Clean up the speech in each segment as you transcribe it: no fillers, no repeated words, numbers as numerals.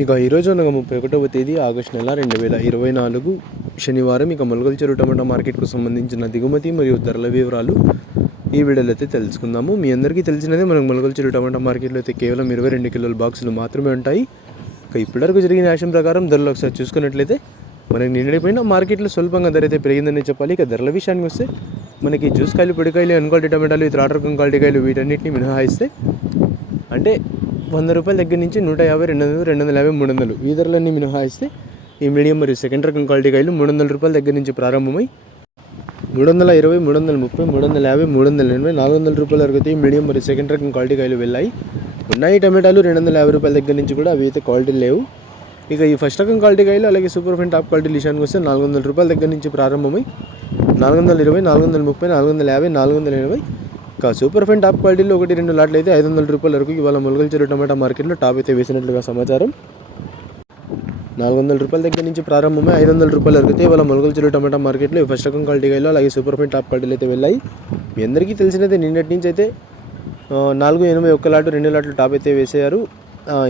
ఇక ఈరోజు అనగా 31వ తేదీ ఆగస్టు నెల 2024 శనివారం. ఇక మొలకల చెరువు టమాటా మార్కెట్కు సంబంధించిన దిగుమతి మరియు ధరల వివరాలు ఈ వీడియోలో అయితే తెలుసుకుందాము. మీ అందరికీ తెలిసినదే, మనకు మొలకల చెరువు టమాటా మార్కెట్లో అయితే కేవలం 22 కిలోల బాక్సులు మాత్రమే ఉంటాయి. ఇక ఇప్పటివరకు జరిగిన యాక్షన్ ప్రకారం ధరలు ఒకసారి చూసుకున్నట్లయితే మనకి నిన్నడిపోయిన మార్కెట్లో స్వల్పంగా ధర అయితే పెరిగిందని చెప్పాలి. ఇక ధరల విషయానికి వస్తే మనకి జ్యూస్ కాయలు, పొడికాయలు, అన్క్వాలిటీ టమాటాలు, ఇతర రకం క్వాలిటీ కాయలు వీటన్నిటిని మినహాయిస్తే అంటే 100 రూపాయల దగ్గర నుంచి 150, 200, 250, 300 ఈ ధరలన్నీ మినహాయిస్తే ఈ మీడియం మరియు సెకండ్ రకం క్వాలిటీ కాయలు 300 రూపాయల దగ్గర నుంచి ప్రారంభమై 320, 330, 350, 380, 400 రూపాయల వరకు అయితే ఈ మీడియం మరియు సెకండ్ రకం క్వాలిటీ కాయలు వెళ్ళాయి. ఉన్నాయి టమాటాలు 250 రూపాయల దగ్గర నుంచి కూడా, అవి అయితే క్వాలిటీ లేవు. ఇక ఈ ఫస్ట్ రకం క్వాలిటీ కాయలు అలాగే సూపర్ ఫైన్ టాప్ క్వాలిటీ విషయానికి వస్తే 400 రూపాయల దగ్గర నుంచి ప్రారంభమై 420, 430, 450, 480. ఇక సూపర్ ఫైన్ టాప్ క్వాలిటీలో 1-2 లాట్లు అయితే 500 రూపాయల వరకు ఇవాళ మొలకల చెరువు టమాటా మార్కెట్లో టాప్ అయితే వేసినట్లుగా సమాచారం. 400 రూపాయల దగ్గర నుంచి ప్రారంభమై 500 రూపాయల వరకు అయితే ఇవాళ మొలకల చెరువు టమాటా మార్కెట్లో ఫస్ట్ రకం క్వాలిటీ కాయలు అలాగే సూపర్ ఫైన్ టాప్ క్వాలిటీలు అయితే వెళ్ళాయి. మీ అందరికీ తెలిసినదే, నిన్నటి నుంచి అయితే 481 లాట్లు 2 లాట్లు టాప్ అయితే వేసారు.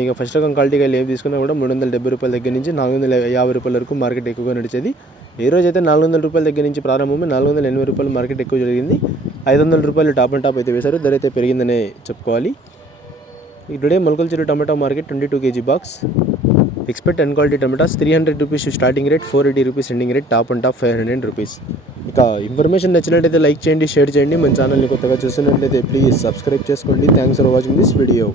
ఇక ఫస్ట్ రకం క్వాలిటీ కాయలు ఏమి తీసుకున్నా కూడా 370 రూపాయల దగ్గర నుంచి 450 రూపాయల వరకు మార్కెట్ ఎక్కువగా నడిచేది. ఈ రోజు అయితే 400 రూపాయల దగ్గర నుంచి ప్రారంభమై 480 రూపాయలు మార్కెట్ ఎక్కువ జరిగింది. 500 రూపాయలు టాప్ అండ్ టాప్ అయితే వేశారు. ధర అయితే పెరిగిందనే చెప్పుకోవాలి. Today Molakala Cheruvu tomato market 22 kg box. Expect and quality tomatoes 300 rupees starting rate, 480 rupees ending rate, top and top 500 rupees. ఇక ఇన్ఫర్మేషన్ నచ్చినట్లయితే లైక్ చేయండి, షేర్ చేయండి. మన ఛానల్ని కొత్తగా చూస్తున్నట్లయితే ప్లీజ్ సబ్స్క్రైబ్ చేసుకోండి. Thanks for watching this video.